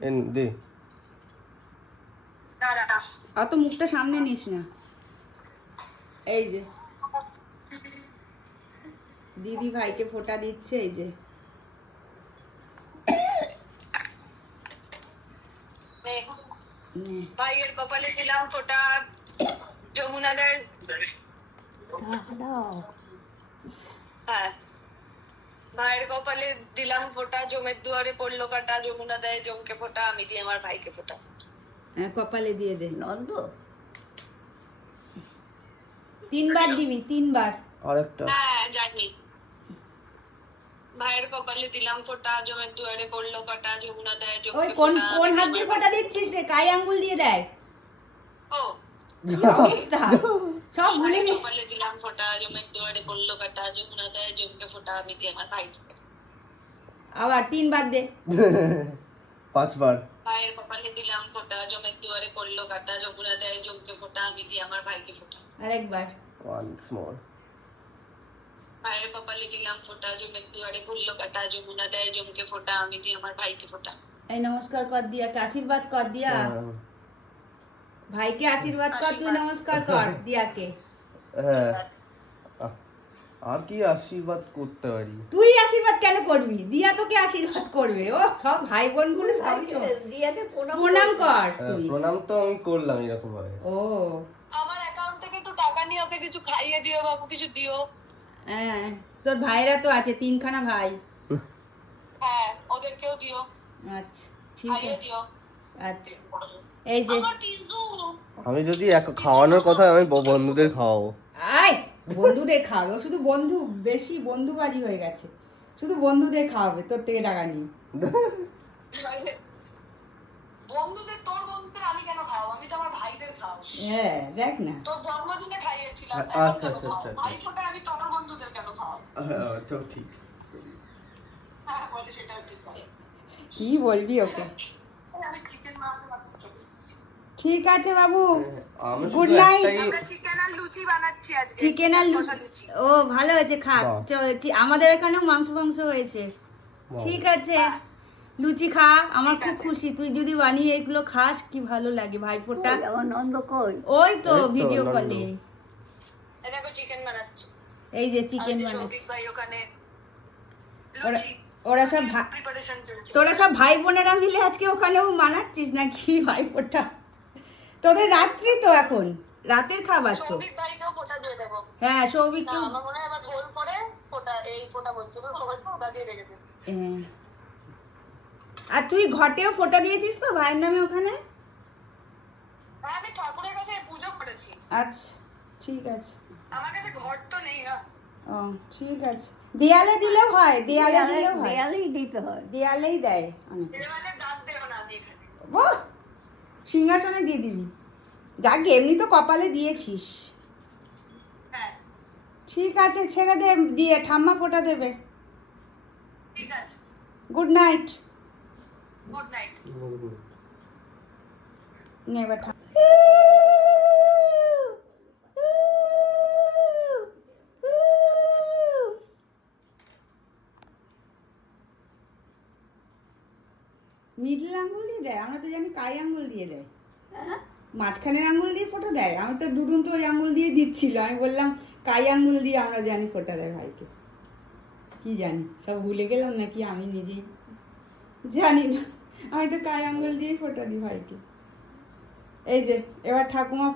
দে অত মুখটা সামনে নিস না। এই যে দিদি ভাইকে ফোঁটা দিচ্ছে, এই যে ভাইয়ের কপালে দিলাম ফোঁটা, যমুনাদের হ্যাঁ ভাইয়ের কপালে দিলাম ফোঁটা, জমের দুয়ারে পড়লো কাটা, যমুনা দেয় জমকে ফোঁটা, আমি দিই আমার ভাইকে ফোঁটা। হ্যাঁ, কপালে দিয়ে দে নন্দ। 3 বার দিবি, 3 বার। আরেকটা হ্যাঁ জানি। ভাইয়ের কপালে দিলাম ফোঁটা, জমের দুয়ারে পড়লো কাটা, যমুনা দেয় ওই জমকে কোন ফোঁটা, কোন আমি হাত দিই দিয়ে আমার ফোঁটা দিচ্ছিস রে? কাই আঙ্গুল দিয়ে দেয়। ও কি অবস্থা, সব ভুলে ভাইয়ের গে- কপালে দিলাম ফোঁটা, জমের দুয়ারে পড়লো কাটা, যমুনা দেয় জমকে ফোঁটা, আমি দিই আমার ভাইকে ফোঁটা। আবার 3 বার দে। 5 বার। ভাইয়ের কপালে দিলাম ফোঁটা, জমের দুয়ারে পড়লো কাটা, যমুনা দেয় জমকে ফোঁটা, আমি দিই আমার ভাইকে ফোঁটা। আরেকবার। once more ভাইয়ের কপালে দিলাম ফোঁটা, জমের দুয়ারে পড়লো কাটা, যমুনা দেয় জমকে ফোঁটা, আমি দিই আমার ভাইকে ফোঁটা। এই নমস্কার কর দিয়া, আশীর্বাদ কর দিয়া। ভাইকে আশীর্বাদ কর, তুই নমস্কার কর দিয়াকে। হ্যাঁ আর কি আশীর্বাদ করতে পারি? তুই আশীর্বাদ কেন করবি? দিয়া তোকে আশীর্বাদ করবে। ও সব ভাই বোন গুলো সবই দিয়াকে প্রণাম কর তুই। প্রণাম তো আমি করলাম এরকম ভাবে। ও আমার অ্যাকাউন্ট থেকে একটু টাকা নিয়ে ওকে কিছু খাইয়ে দিও বাবু, কিছু দিও। হ্যাঁ, তোর ভাইরা তো আছে, 3খানা ভাই। হ্যাঁ ওদেরকেও দিও, আচ্ছা ঠিক খাইয়ে আছে। দিও। আচ্ছা এই যে আমার পিজু আমি যদি খাওয়ানোর কথা আমি বন্ধুদের খাওয়াবো। আয় বন্ধুদের খাওয়াবে, ও শুধু বন্ধু, বেশি বন্ধুবাজি হয়ে গেছে, শুধু বন্ধুদের খাওয়াবে তোর থেকে টাকা নিয়ে। বন্ধুদের, তোর বন্ধুদের আমি কেন খাওয়াবো? আমি তো আমার ভাইদের খাওয়াবো। হ্যাঁ দেখ না, তোর জন্মদিনে খাইয়েছিলাম, আচ্ছা, এখন আচ্ছা, কেন আচ্ছা, খাওয়াবো? আচ্ছা। ভাই ফোঁটা আমি তোর বন্ধুদের কেন খাওয়াবো? তো ঠিক। হ্যাঁ বলে সেটাও ঠিক বলে। কি বলবি ওকে? আমি চিকেন বানাতে পারছি। ঠিক আছে বাবু, আমি গুড শুধু নাইট। একটাই আমরা চিকেন আর লুচি বানাচ্ছি আজকে। চিকেন আর লুচি, ও ভালো হয়েছে, খা। বাহ। আমাদের এখানেও মাংস হয়েছে। বাহ। ঠিক আছে, লুচি খা, আমার খুব খুশি। তুই যদি বানিয়ে এগুলো খাস কি ভালো লাগে। ভাইফোঁটা নন্দ কই? ওই তো এই তো, ভিডিও নন্দ। কলে। এই দেখো চিকেন বানাচ্ছি। এই যে চিকেন আর বানাচ্ছে। সৌভিক ভাই ওখানে ওরা- লুচি ওরা সব প্রিপারেশন চলছে। তোরা সব ভাই বোনেরা মিলে আজকে ওখানেও মানাচ্ছিস নাকি ভাইফোঁটা? তোদের রাত্রি তো, এখন রাতের খাবার তো। সৌভিক ভাইকেও ফোঁটা দিয়ে দেবো। হ্যাঁ না সৌভিককেও। আমার মনে হয় এবার গোল করে ফোঁটা, এই ফোঁটা বলছো তো, সবাই ফোঁটা দিয়ে রেখে দেবে। হ্যাঁ। আর তুই ঘটেও ফোঁটা দিয়েছিস তো ভাইয়ের নামে ওখানে? হ্যাঁ আমি ঠাকুরের কাছে পুজো করেছি। আচ্ছা ঠিক আছে। আমার কাছে ঘর তো নেই না। ও ঠিক আছে, দেয়ালে দিলেও হয়, দেয়ালে দিলেও হয়, দেয়ালেই দিতে হয়। দেয়ালেই দেয় অনেক। দেওয়ালে দাঁত দেবো না আমি এখানে। বাহ, সিংহাসনে দিয়ে দিবি। যাক এমনি তো কপালে দিয়েছিস। হ্যাঁ ঠিক আছে, ছেড়ে দে, দিয়ে ঠাম্মা ফোঁটা দেবে। ঠিক আছে, গুড নাইট। Good night. নে এবার ঠাম্মা। মিডল আঙ্গুল দিয়ে দেয়, আমরা তো জানি কাই আঙ্গুল দিয়ে দেয়। মাঝখানের আঙ্গুল দিয়ে ফোঁটা দেয়। আমি তো ডুডুন তো ওই আঙ্গুল দিয়ে দিচ্ছিল, আমি বললাম কাই আঙ্গুল দিয়ে আমরা জানি ফোঁটা দেয় ভাইকে। কি জানি, সব ভুলে গেলাম নাকি আমি নিজেই জানি না। আমি তো কাই আঙ্গুল দিয়েই ফোঁটা দিই ভাইকে। এই যে এবার ঠাকুমা